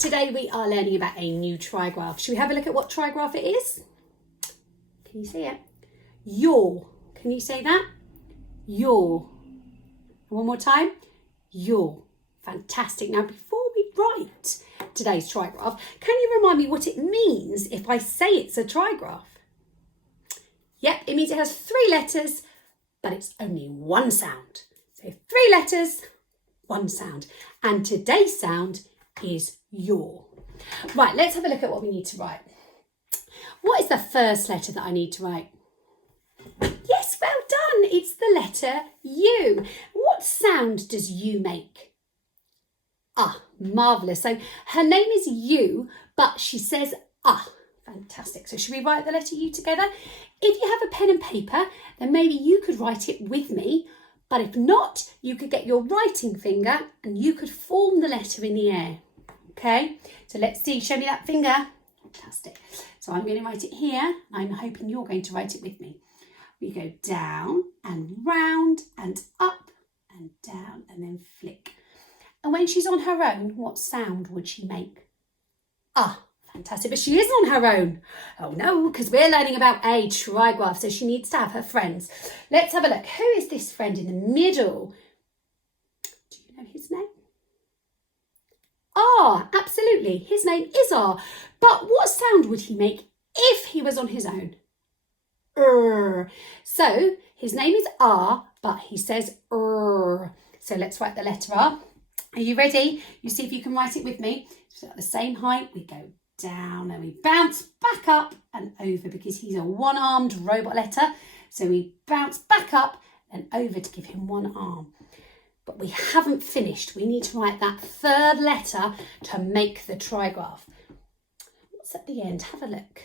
Today we are learning about a new trigraph. Should we have a look at what trigraph it is? Can you see it? Your. Can you say that? Your. One more time. Your. Fantastic. Now, before we write today's trigraph, can you remind me what it means if I say it's a trigraph? Yep, it means it has 3 letters, but it's only one sound. So 3 letters, 1 sound. And today's sound is your. Right, let's have a look at what we need to write. What is the first letter that I need to write? Yes, well done. It's the letter U. What sound does U make? Ah, marvellous. So her name is U, but she says ah. Fantastic. So should we write the letter U together? If you have a pen and paper, then maybe you could write it with me. But if not, you could get your writing finger and you could form the letter in the air. Okay, so let's see. Show me that finger. Fantastic. So I'm going to write it here. I'm hoping you're going to write it with me. We go down and round and up and down and then flick. And when she's on her own, what sound would she make? Ah, fantastic. But she isn't on her own. Oh no, because we're learning about a trigraph, so she needs to have her friends. Let's have a look. Who is this friend in the middle? Do you know his name? R, absolutely. His name is R. But what sound would he make if he was on his own? So his name is R, but he says R. So let's write the letter R. Are you ready? You see if you can write it with me. So at the same height, we go down and we bounce back up and over because he's a one-armed robot letter. So we bounce back up and over to give him one arm. But we haven't finished. We need to write that 3rd letter to make the trigraph. What's at the end? Have a look.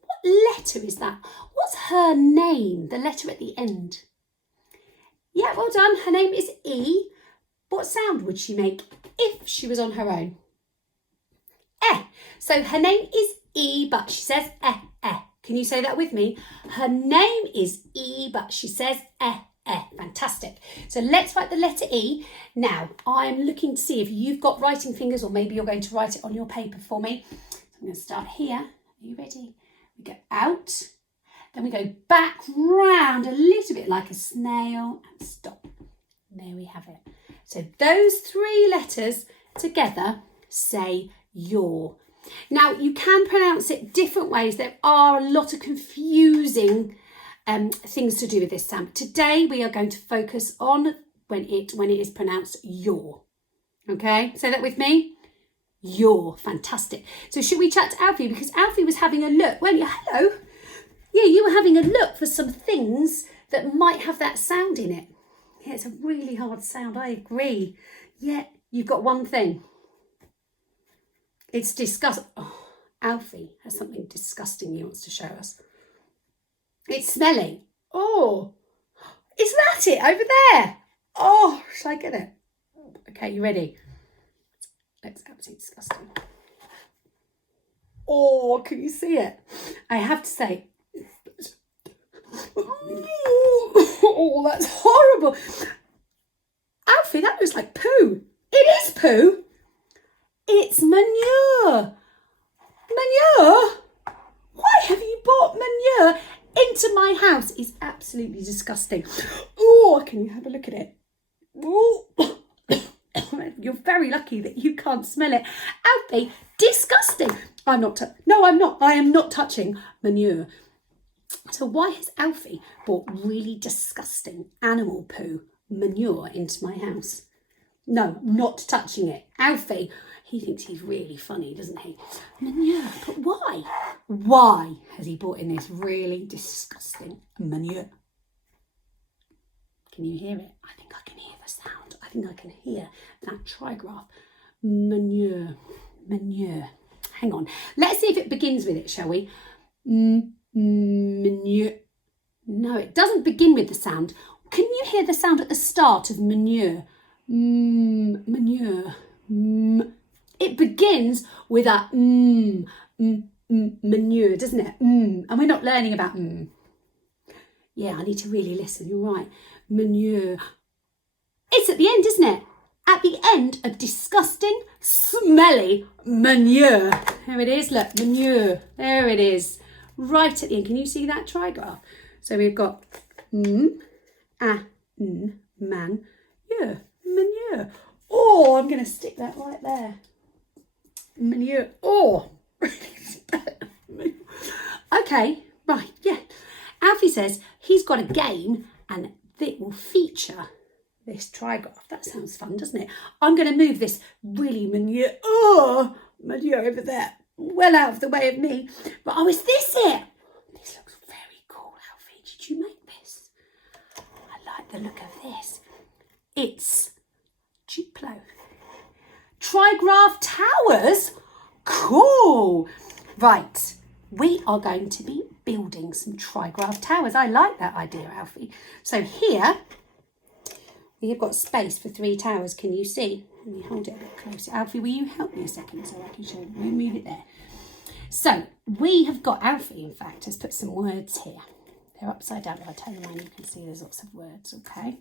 What letter is that? What's her name? The letter at the end. Yeah, well done. Her name is E. What sound would she make if she was on her own? Eh. So her name is E, but she says eh, eh. Can you say that with me? Her name is E, but she says eh, eh. Fantastic. So let's write the letter E. Now, I'm looking to see if you've got writing fingers or maybe you're going to write it on your paper for me. So I'm going to start here. Are you ready? We go out, then we go back round a little bit like a snail and stop. There we have it. So those 3 letters together say your. Now you can pronounce it different ways. There are a lot of confusing things to do with this sound. Today we are going to focus on when it is pronounced your. Okay, say that with me. Your. Fantastic. So should we chat to Alfie? Because Alfie was having a look, weren't you? Hello. Yeah, you were having a look for some things that might have that sound in it. Yeah, it's a really hard sound, I agree. Yeah, you've got one thing. It's disgusting. Oh, Alfie has something disgusting he wants to show us. It's smelly. Oh, is that it over there? Oh, shall I get it? Okay, you ready? Looks absolutely disgusting. Oh, can you see it? I have to say, oh, that's horrible. Alfie, that looks like poo. It is poo. It's manure. Manure? Why have you brought manure into my house? It's absolutely disgusting. Oh, can you have a look at it? Oh. You're very lucky that you can't smell it. Alfie, disgusting. I'm not. No, I'm not. I am not touching manure. So why has Alfie brought really disgusting animal poo manure into my house? No, not touching it. Alfie, he thinks he's really funny, doesn't he? Manure, but why? Why has he brought in this really disgusting manure? Can you hear it? I think I can hear the sound. I think I can hear that trigraph. Manure, manure. Hang on. Let's see if it begins with it, shall we? Manure. No, it doesn't begin with the sound. Can you hear the sound at the start of manure? Manure. It begins with a manure, doesn't it? And we're not learning about Yeah, I need to really listen. You're right. Manure. It's at the end, isn't it? at the end of disgusting, smelly manure. There it is, look, manure. There it is, right at the end. Can you see that trigraph? So we've got manure. Oh, I'm going to stick that right there. Manure. Oh, okay, right, yeah. Alfie says he's got a game and it will feature this trigraph. That sounds fun, doesn't it? I'm going to move this really manure over there, well out of the way of me. But oh, is this it? This looks very cool, Alfie. Did you make this? I like the look of this. It's Duplo. Trigraph Towers? Cool. Right, we are going to be building some trigraph towers. I like that idea, Alfie. So here, we have got space for 3 towers. Can you see? Let me hold it a bit closer. Alfie, will you help me a second so I can show you? We'll move it there. So we have got, Alfie, in fact, has put some words here. They're upside down. I'll turn them around. You can see there's lots of words, okay?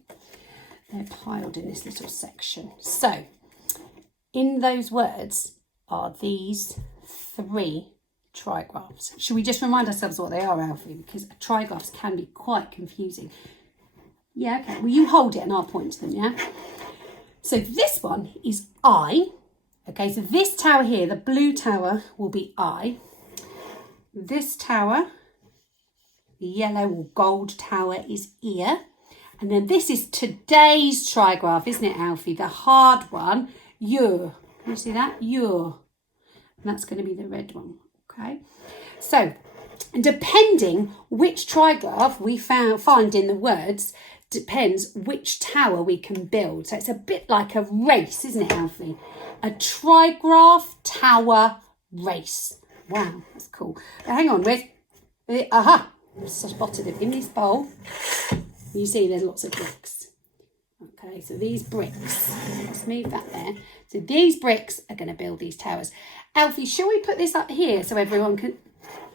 They're piled in this little section. So in those words are these 3 trigraphs. Should we just remind ourselves what they are, Alfie? Because trigraphs can be quite confusing. Yeah, okay. Will you hold it and I'll point to them, yeah? So this one is I. Okay, so this tower here, the blue tower, will be I. This tower, the yellow or gold tower, is ear. And then this is today's trigraph, isn't it, Alfie? The hard one, your. Can you see that? Your. And that's going to be the red one, okay? So, depending which trigraph we find in the words, depends which tower we can build. So it's a bit like a race, isn't it, Alfie? A trigraph tower race. Wow, that's cool. Now, hang on, aha, I've spotted it in this bowl. You see there's lots of bricks. Okay, so these bricks, let's move that there. So these bricks are going to build these towers. Alfie, shall we put this up here so everyone can...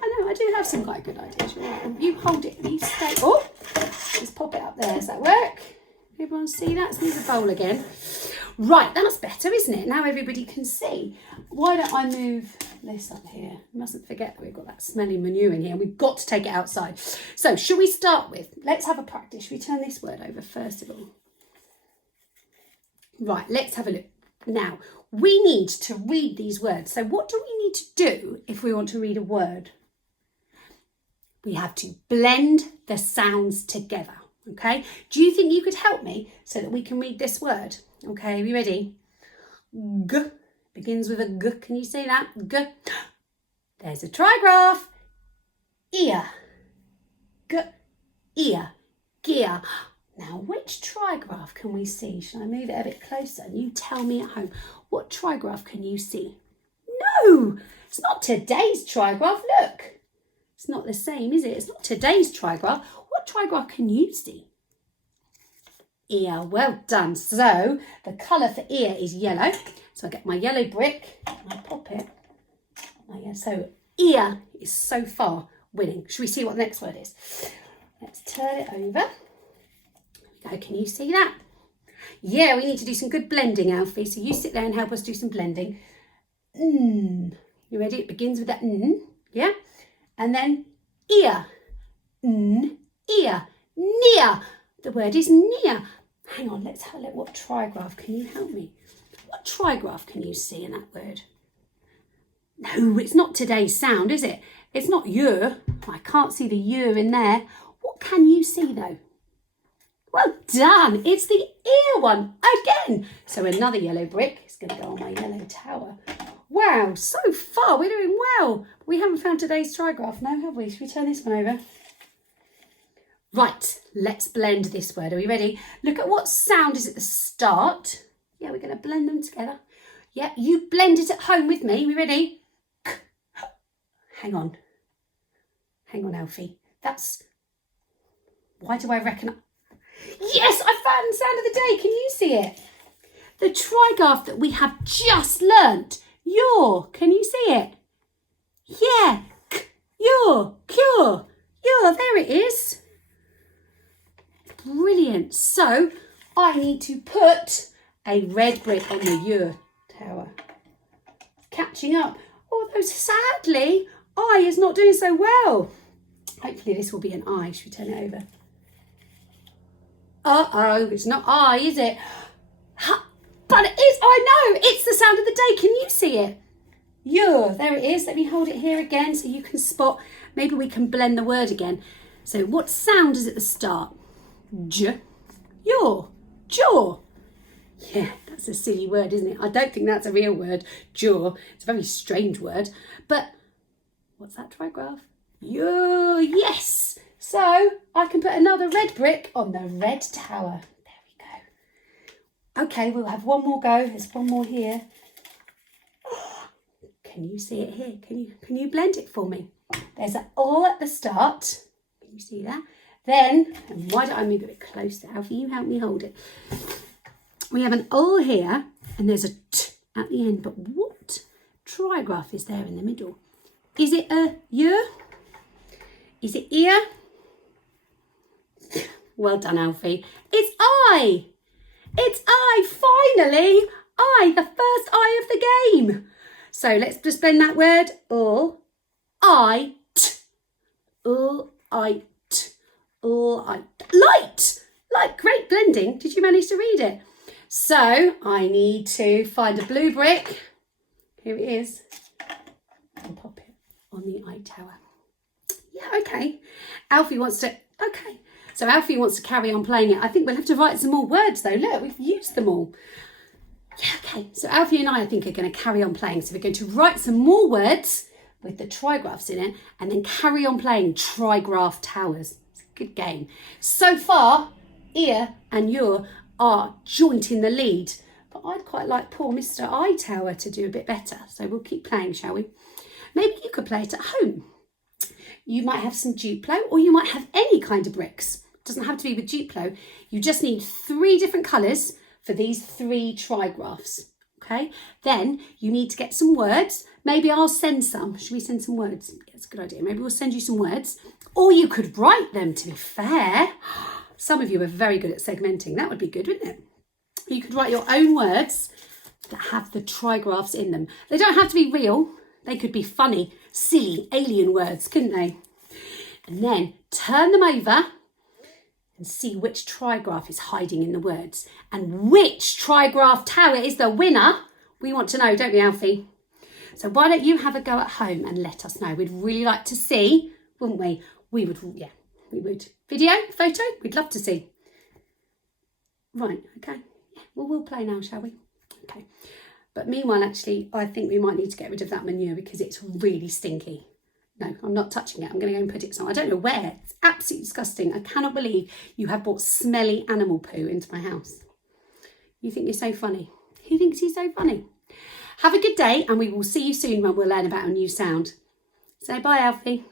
I know, I do have some quite good ideas. You hold it, you stay... Oh, just pop it up there. Does that work? Everyone see that? Let's move the bowl again. Right, that's better, isn't it? Now everybody can see. Why don't I move this up here? We mustn't forget that we've got that smelly manure in here. We've got to take it outside. So, shall we start with... Let's have a practice. Shall we turn this word over first of all? Right, let's have a look. Now, we need to read these words. So what do we need to do if we want to read a word? We have to blend the sounds together, okay? Do you think you could help me so that we can read this word? Okay, are you ready? G begins with a G. Can you say that? G. There's a trigraph. Ear. G. Ear. Gear. Now, which trigraph can we see? Shall I move it a bit closer? And you tell me at home, what trigraph can you see? No, it's not today's trigraph. Look, it's not the same, is it? It's not today's trigraph. What trigraph can you see? Ear. Well done. So the colour for ear is yellow. So I get my yellow brick and I pop it. So ear is so far winning. Should we see what the next word is? Let's turn it over. Now, can you see that? Yeah, we need to do some good blending, Alfie. So you sit there and help us do some blending. You ready? It begins with that yeah? And then ear. Ear. Near. The word is near. Hang on, let's have a look. What trigraph? Can you help me? What trigraph can you see in that word? No, it's not today's sound, is it? It's not your. I can't see the your in there. What can you see, though? Well done. It's the ear one again. So another yellow brick is going to go on my yellow tower. Wow, so far we're doing well. We haven't found today's trigraph now, have we? Should we turn this one over? Right, let's blend this word. Are we ready? Look at what sound is at the start. Yeah, we're going to blend them together. Yeah, you blend it at home with me. Are we ready? Hang on. Hang on, Alfie. That's... Why do I reckon... Yes, I found the sound of the day. Can you see it? The trigraph that we have just learnt. Your. Can you see it? Yeah. K, your. Cure. Your. There it is. Brilliant. So I need to put a red brick on the Y tower. Catching up. Although sadly, I is not doing so well. Hopefully this will be an I. Should we turn it over? Uh-oh, it's not I, is it? But it is, I know, it's the sound of the day. Can you see it? Y, there it is. Let me hold it here again so you can spot. Maybe we can blend the word again. So what sound is at the start? J, your, jaw. Yeah, that's a silly word, isn't it? I don't think that's a real word, jaw. It's a very strange word. But what's that trigraph? Yo, yes. So I can put another red brick on the red tower. There we go. Okay, we'll have one more go. There's one more here. Oh, can you see it here? Can you blend it for me? There's an all at the start. Can you see that? Then, and why don't I move it a bit closer? Alfie, you help me hold it. We have an all here, and there's a t at the end. But what trigraph is there in the middle? Is it a y? Is it ear? Well done, Alfie. It's I. It's I, finally. I, the first I of the game. So let's just blend that word. All, I, t. All, I, t. All, I, t. Light. Like, great blending. Did you manage to read it? So I need to find a blue brick. Here it is. And pop it on the I tower. Yeah, okay. Alfie wants to, okay. So Alfie wants to carry on playing it. I think we'll have to write some more words though. Look, we've used them all. Yeah, okay. So Alfie and I think, are going to carry on playing. So we're going to write some more words with the trigraphs in it and then carry on playing Trigraph Towers. It's a good game. So far, ear and your are joint in the lead. But I'd quite like poor Mr. I Tower to do a bit better. So we'll keep playing, shall we? Maybe you could play it at home. You might have some Duplo, or you might have any kind of bricks. It doesn't have to be with Duplo. You just need 3 different colours for these 3 trigraphs. Okay, then you need to get some words. Maybe I'll send some. Should we send some words? Yeah, that's a good idea. Maybe we'll send you some words, or you could write them, to be fair. Some of you are very good at segmenting. That would be good, wouldn't it? You could write your own words that have the trigraphs in them. They don't have to be real. They could be funny, silly, alien words, couldn't they? And then turn them over and see which trigraph is hiding in the words. And which trigraph tower is the winner? We want to know, don't we, Alfie? So why don't you have a go at home and let us know? We'd really like to see, wouldn't we? We would, yeah, we would. Video, photo, we'd love to see. Right, okay. Yeah, well, we'll play now, shall we? Okay. But meanwhile, actually, I think we might need to get rid of that manure because it's really stinky. No, I'm not touching it. I'm going to go and put it somewhere. I don't know where. It's absolutely disgusting. I cannot believe you have brought smelly animal poo into my house. You think you're so funny. He thinks he's so funny. Have a good day, and we will see you soon when we'll learn about a new sound. Say bye, Alfie.